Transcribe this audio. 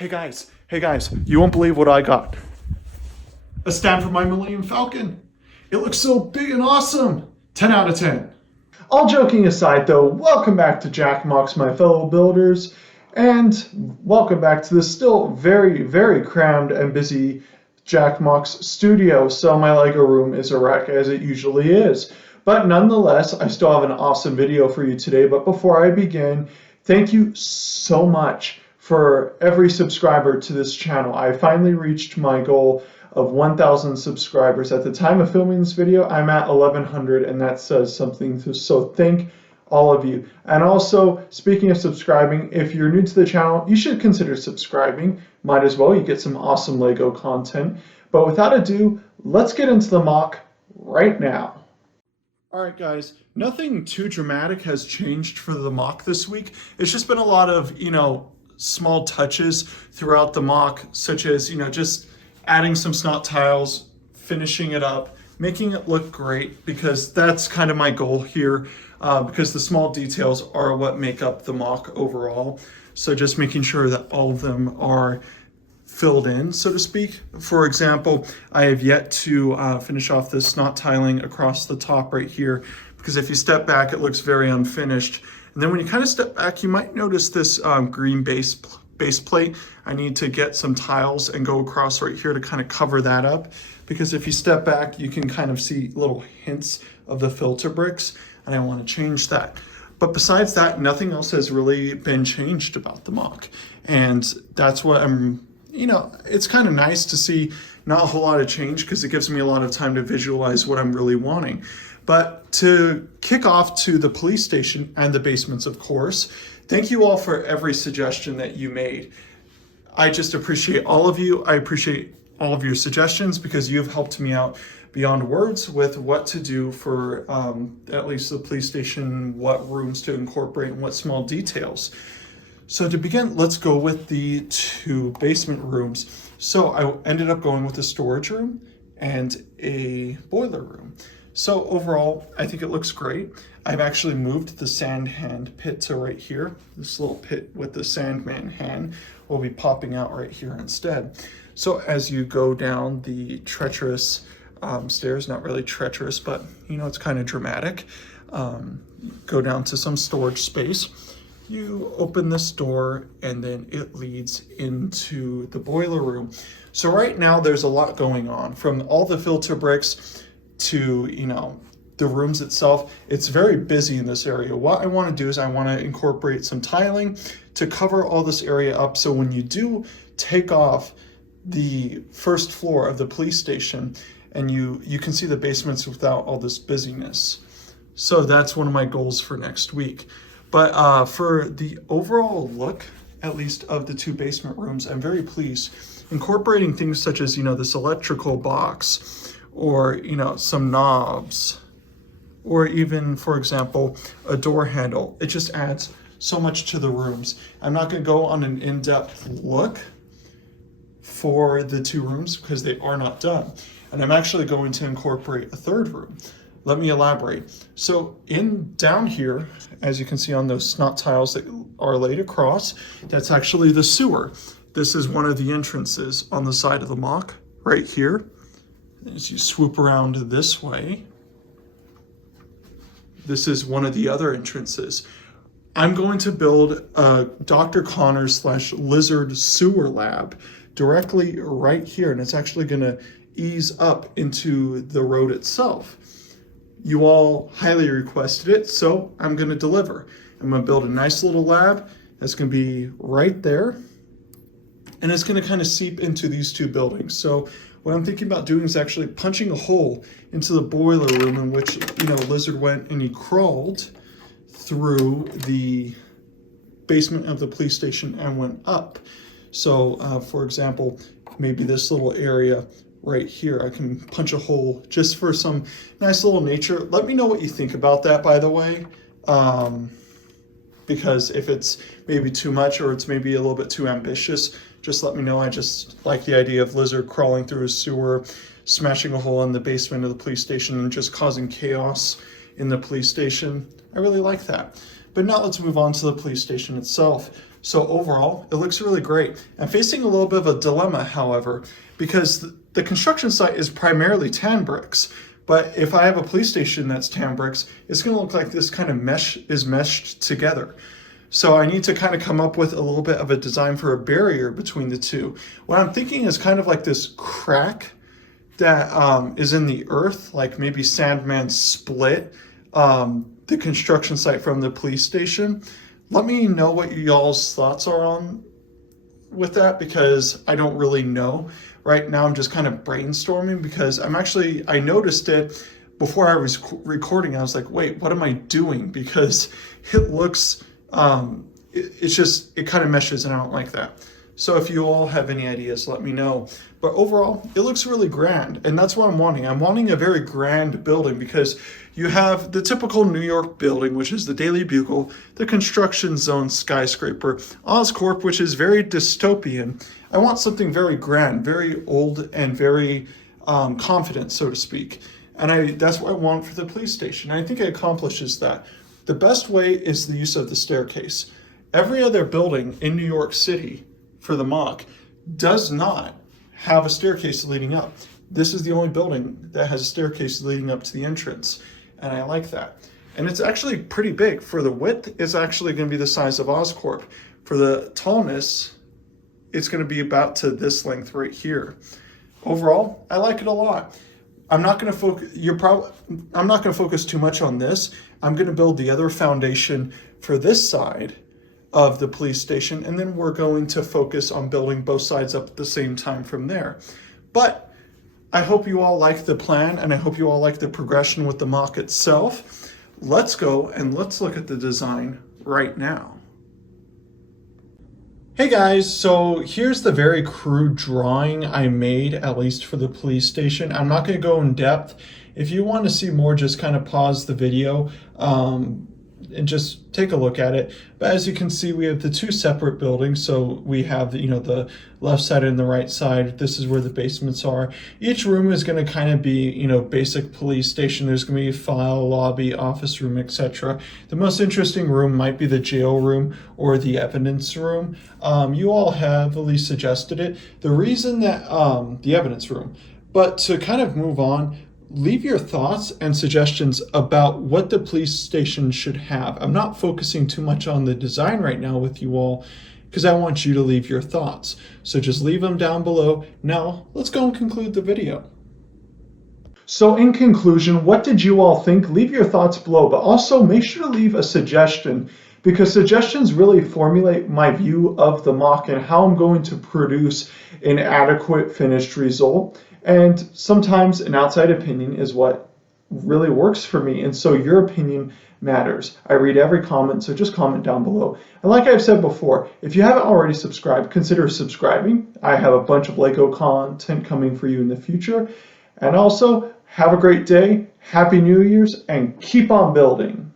Hey guys, you won't believe what I got. A stand for my Millennium Falcon. It looks so big and awesome. 10 out of 10. All joking aside though, welcome back to Jack Mocks, my fellow builders, and welcome back to this still very, very crammed and busy Jack Mocks studio. So my Lego room is a wreck, as it usually is. But nonetheless, I still have an awesome video for you today. But before I begin, thank you so much for every subscriber to this channel. I finally reached my goal of 1,000 subscribers. At the time of filming this video, I'm at 1,100, and that says something. So thank all of you. And also, speaking of subscribing, if you're new to the channel, you should consider subscribing. Might as well, you get some awesome Lego content. But without ado, let's get into the mock right now. All right, guys, nothing too dramatic has changed for the mock this week. It's just been a lot of, small touches throughout the mock, such as, just adding some snot tiles, finishing it up, making it look great, because that's kind of my goal here, because the small details are what make up the mock overall. So just making sure that all of them are filled in, so to speak. For example, I have yet to finish off this snot tiling across the top right here, because if you step back, it looks very unfinished. And then when you kind of step back, you might notice this green base plate. I need to get some tiles and go across right here to kind of cover that up, because if you step back, you can kind of see little hints of the filter bricks, and I want to change that. But besides that, nothing else has really been changed about the mock. And that's what I'm, it's kind of nice to see not a whole lot of change, because it gives me a lot of time to visualize what I'm really wanting. But to kick off to the police station and the basements, of course, thank you all for every suggestion that you made. I just appreciate all of you. I appreciate all of your suggestions, because you've helped me out beyond words with what to do for at least the police station, what rooms to incorporate, and what small details. So to begin, let's go with the two basement rooms. So I ended up going with a storage room and a boiler room. So overall, I think it looks great. I've actually moved the sand hand pit to right here. This little pit with the Sandman hand will be popping out right here instead. So as you go down the treacherous stairs, not really treacherous, but it's kind of dramatic, go down to some storage space. You open this door and then it leads into the boiler room. So right now there's a lot going on, from all the filter bricks to, the rooms itself. It's very busy in this area. What I want to do is I want to incorporate some tiling to cover all this area up, so when you do take off the first floor of the police station, and you can see the basements without all this busyness. So that's one of my goals for next week. But for the overall look, at least of the two basement rooms, I'm very pleased. Incorporating things such as, this electrical box, or, some knobs, or even, for example, a door handle. It just adds so much to the rooms. I'm not going to go on an in-depth look for the two rooms, because they are not done. And I'm actually going to incorporate a third room. Let me elaborate. So down here, as you can see on those snot tiles that are laid across, that's actually the sewer. This is one of the entrances on the side of the mock, right here. As you swoop around this way, this is one of the other entrances. I'm going to build a Dr. Connors / Lizard sewer lab directly right here, and it's actually going to ease up into the road itself. You all highly requested it, so I'm going to deliver. I'm going to build a nice little lab that's going to be right there, and it's going to kind of seep into these two buildings. So what I'm thinking about doing is actually punching a hole into the boiler room, in which, Lizard went and he crawled through the basement of the police station and went up. So, for example, maybe this little area right here, I can punch a hole just for some nice little nature. Let me know what you think about that, by the way, because if it's maybe too much, or it's maybe a little bit too ambitious, just let me know. I just like the idea of Lizard crawling through a sewer, smashing a hole in the basement of the police station, and just causing chaos in the police station. I really like that. But now let's move on to the police station itself. So overall, it looks really great. I'm facing a little bit of a dilemma, however, because the construction site is primarily tan bricks. But if I have a police station that's tan bricks, it's going to look like this kind of meshed together. So I need to kind of come up with a little bit of a design for a barrier between the two. What I'm thinking is kind of like this crack that is in the earth, like maybe Sandman split the construction site from the police station. Let me know what y'all's thoughts are on with that, because I don't really know. Right now I'm just kind of brainstorming, because I noticed it before I was recording. I was like, wait, what am I doing? Because it looks, it kind of meshes, and I don't like that. So if you all have any ideas, let me know. But overall, it looks really grand, and that's what I'm wanting. I'm wanting a very grand building, because you have the typical New York building, which is the Daily Bugle, the construction zone skyscraper, Oscorp, which is very dystopian. I want something very grand, very old, and very confident, so to speak. And that's what I want for the police station. I think it accomplishes that. The best way is the use of the staircase. Every other building in New York City for the mock does not have a staircase leading up. This is the only building that has a staircase leading up to the entrance, and I like that. And it's actually pretty big. For the width, it's actually going to be the size of Oscorp. For the tallness, it's going to be about to this length right here. Overall, I like it a lot. I'm not going to focus too much on this. I'm going to build the other foundation for this side of the police station, and then we're going to focus on building both sides up at the same time from there. But I hope you all like the plan, and I hope you all like the progression with the mock itself. Let's go and let's look at the design right now. Hey guys, so here's the very crude drawing I made, at least for the police station. I'm not going to go in depth. If you want to see more, just kind of pause the video and just take a look at it. But as you can see, we have the two separate buildings. So we have the left side and the right side. This is where the basements are. Each room is going to kind of be basic police station. There's going to be a file, lobby, office room, etc. The most interesting room might be the jail room or the evidence room. You all have at least suggested it. The reason that the evidence room, but to kind of move on, leave your thoughts and suggestions about what the police station should have. I'm not focusing too much on the design right now with you all, because I want you to leave your thoughts. So just leave them down below. Now, let's go and conclude the video. So in conclusion, what did you all think? Leave your thoughts below, but also make sure to leave a suggestion, because suggestions really formulate my view of the mock and how I'm going to produce an adequate finished result. And sometimes an outside opinion is what really works for me. And so your opinion matters. I read every comment, so just comment down below. And like I've said before, if you haven't already subscribed, consider subscribing. I have a bunch of Lego content coming for you in the future. And also, have a great day, Happy New Year's, and keep on building.